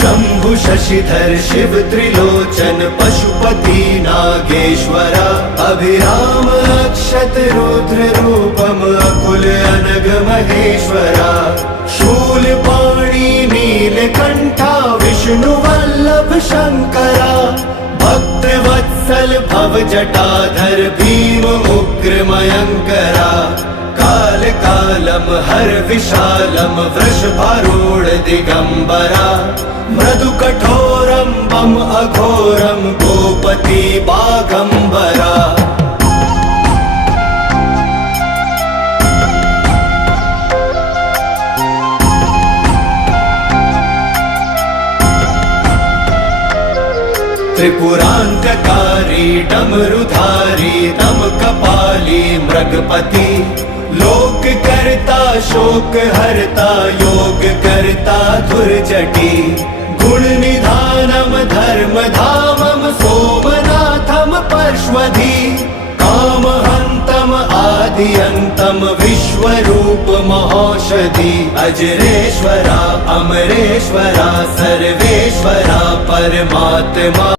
शंभु शशिधर शिव त्रिलोचन पशुपति नागेश्वरा अभिराम अक्षत रुद्र रूपम अकुल अनग महेश्वरा शूलपाणि नीलकंठा विष्णु वल्लभ शंकरा भक्त वत्सल भव जटाधर भीम उग्र मयंकरा काल कालम हर विशालम वृषभारूढ़ दिगंबरा मृदु कठोरम बम अघोरम गोपति बागंबरा त्रिपुरांतकारी डमरुधारी दम कपाली मृगपति लोक करता शोक हरता योग करता धुर्जटी गुण निधानम धर्म धामम सोमनाथम परश्वधी काम हंतम आदियंतम विश्वरूप महौषधि अजरेश्वरा अमरेश्वरा सर्वेश्वरा परमात्मा।